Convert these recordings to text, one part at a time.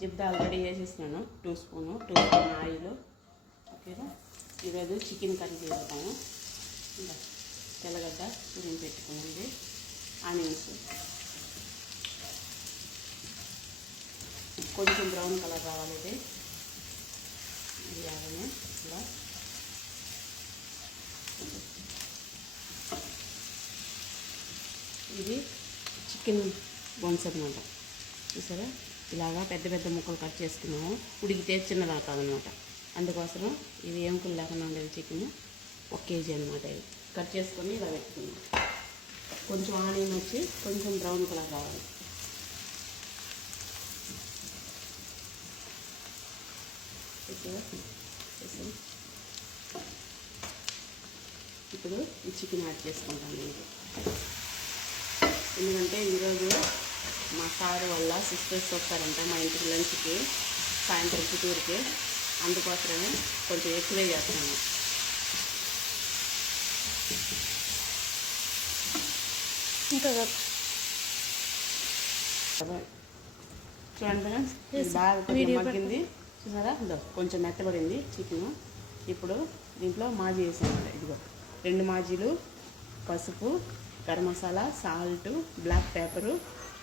జిబ్దా already వేసేసినాను 2 spoon oil. ఓకేనా, ఈరోజు chicken curry చేస్తాము. ఇంకా తెల్లగడ్డ తురిమి పెట్టుకునండి, ఆనియన్స్ కొంచెం బ్రౌన్ కలర్ రావాలి. ఇది వేయాలని ఇలా ఇది చికెన్ బోన్స్ అనమాట. చూసారా, ఇలాగా పెద్ద పెద్ద ముక్కలు కట్ చేసుకున్నాము. ఉడికితే చిన్నదా కాదనమాట. అందుకోసం ఇది ఎముకలు లేకుండా ఉండేది చికెన్ 1 kg అనమాట. ఇది కట్ చేసుకొని ఇలా పెట్టుకున్నాం. కొంచెం ఆనియన్ వచ్చి కొంచెం బ్రౌన్ కలర్ రావాలి. ఇప్పుడు ఈ చికెన్ యాడ్ చేసుకుంటాను నేను. ఎందుకంటే ఈరోజు మా సారు వల్ల సిస్టర్స్ వస్తారంట మా ఇంటికి లంచ్కి, సాయంత్రం పుత్తూరుకి. అందుకోసమే కొంచెం ఎక్కువే చేస్తాను. ఇంకా చూడండి ఫ్రెండ్స్, బాగా కొంచెం మగ్గింది. చూసారా, కొంచెం మెత్తబడింది చికెను. ఇప్పుడు దీంట్లో మాజీ వేసాను. ఇదిగో 2 మాజీలు, పసుపు, garam masala, salt, black pepper,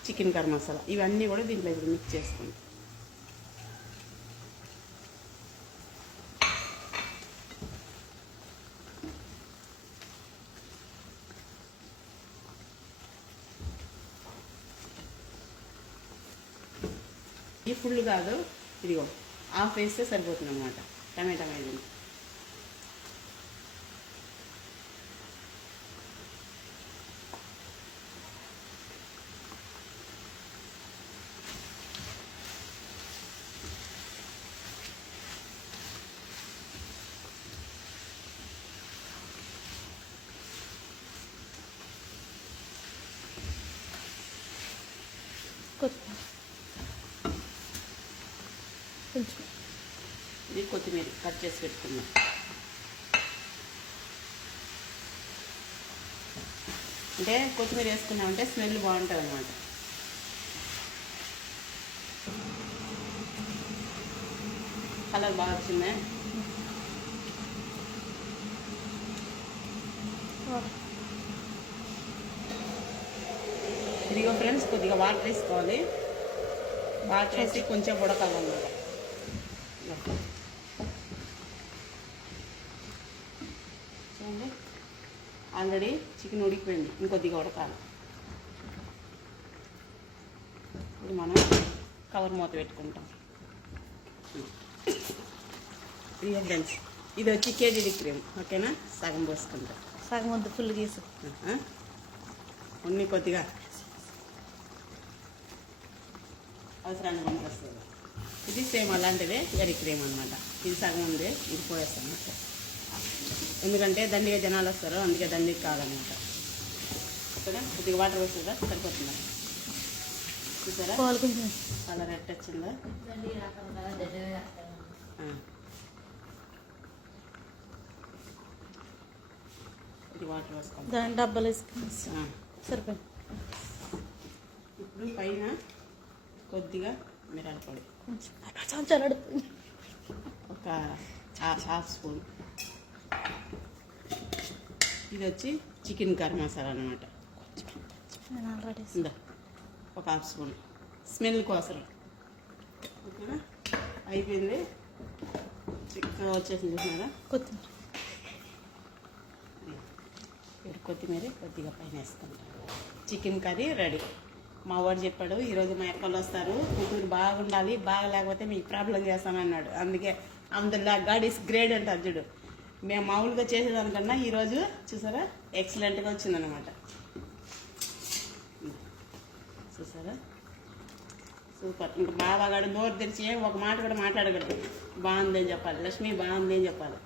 chicken garam masala, ఇవన్నీ కూడా దీంట్లో ఇప్పుడు మిక్స్ చేసుకుంటాం. ఈ ఫుల్ కాదు, ఇదిగో హాఫ్ వేస్తే సరిపోతుంది అనమాట. టమాటా వేయండి. కొంచెం ఇది కొత్తిమీర కట్ చేసి పెట్టుకున్నాం. అంటే కొత్తిమీర వేసుకున్నామంటే స్మెల్ బాగుంటుంది అనమాట. కలర్ బాగా వచ్చిందా? ఇదిగో ఫ్రెండ్స్, కొద్దిగా వాటర్ వేసుకోవాలి. వాటర్ వేసి కొంచెం ఉడకాలన్నమాట. చూడండి, ఆల్రెడీ చికెన్ ఉడికిపోయింది, ఇంకొద్దిగా ఉడకాలి. ఇప్పుడు మనం కవర్ మూత పెట్టుకుంటాం. ఇదిగో ఫ్రెండ్స్, ఇది వచ్చి కేజీ క్రీమ్. ఓకేనా, సగం పోసుకుంటాం. సగం వద్దు, ఫుల్ గీసు ఉన్ని కొద్దిగా అవసరాన్ని పంపిస్తుంది. ఇది సేమ్ అలాంటిదే ఎరి క్రీమ్ అనమాట. ఇది సగం ఉంది, ఇది పోయేస్తాం అన్నమాట. ఎందుకంటే దండిగా జనాలు వస్తారు, అందుకే దండికి కావాలన్నమాట. ఇక్కడ కొద్దిగా వాటర్ వేస్తుందా, సరిపోతుందా? చూసారా కలర్ ఎట్ట వచ్చిందా? ఇది వాటర్ వేసుకోవాలి, డబ్బాలు వేసుకుని సరిపోయింది. ఇప్పుడు పైన కొద్దిగా మిరియాల పొడి, ఒక హాఫ్ స్పూన్. ఇది వచ్చి చికెన్ కర్రీ మసాలా అనమాట. ఒక హాఫ్ స్పూన్ స్మెల్ కోసం. ఓకేనా, అయిపోయింది. చికెన్ వచ్చేసింది చూసినారా? కొత్తిమీర కొద్దిగా పైన వేసుకుంటాం. Chicken curry ready. మా వాడు చెప్పాడు, ఈరోజు మా అక్కలు వస్తారు, కూతురు బాగుండాలి, బాగా లేకపోతే మీకు ప్రాబ్లం చేస్తానన్నాడు. అందుకే అల్హమ్దులిల్లాహ్, గాడ్ ఈస్ గ్రేట్ అంటే అర్జుడు. మేము మామూలుగా చేసేదానికన్నా ఈరోజు చూసారా ఎక్సలెంట్గా వచ్చిందనమాట. చూసారా, సూపర్. ఇంకా బాబాగాడు నోరు తెరిచి ఒక మాట కూడా మాట్లాడగలడు. బాగుంది అని చెప్పాలి, లక్ష్మి బాగుంది అని చెప్పాలి.